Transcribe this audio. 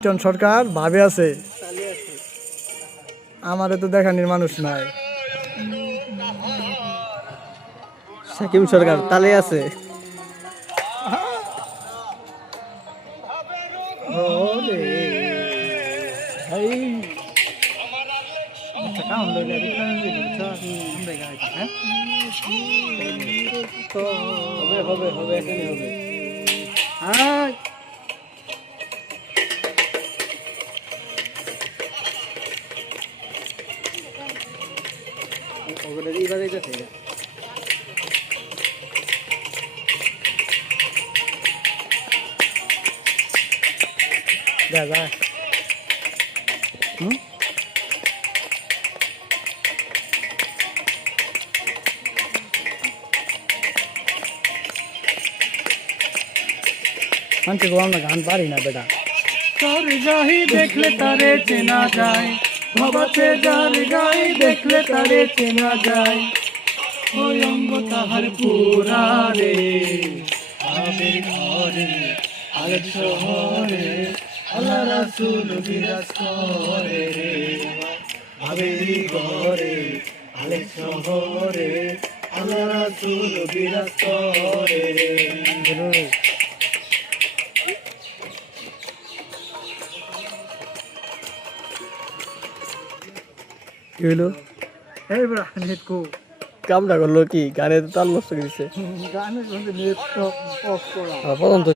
সরকার ভাবে আছে, আমারে তো দেখানির মানুষ নাই। সাকিব সরকার তালে আছে। হবে এখানে হবে। যা যা মানছে গো, আমরা গান পারি না বেটা। তোর গাহি দেখলে তারে চেনা যায়, ভাবাতে যার গাই দেখলে তারে চেনা যায়। ওই অঙ্গ তাহার পুরা রে, আবের ঘরে আলেক শহরে আল্লাহ রাসূল বিরাজ করে রে। আবের ঘরে আলেক শহরে আল্লাহ রাসূল বিরাজ করে রে। কি হইলো? এই বড় নেট কো কামটা করলো কি? গানের তাল নষ্ট করে দিছে। গানের নেট অফ করা। প্রথম তো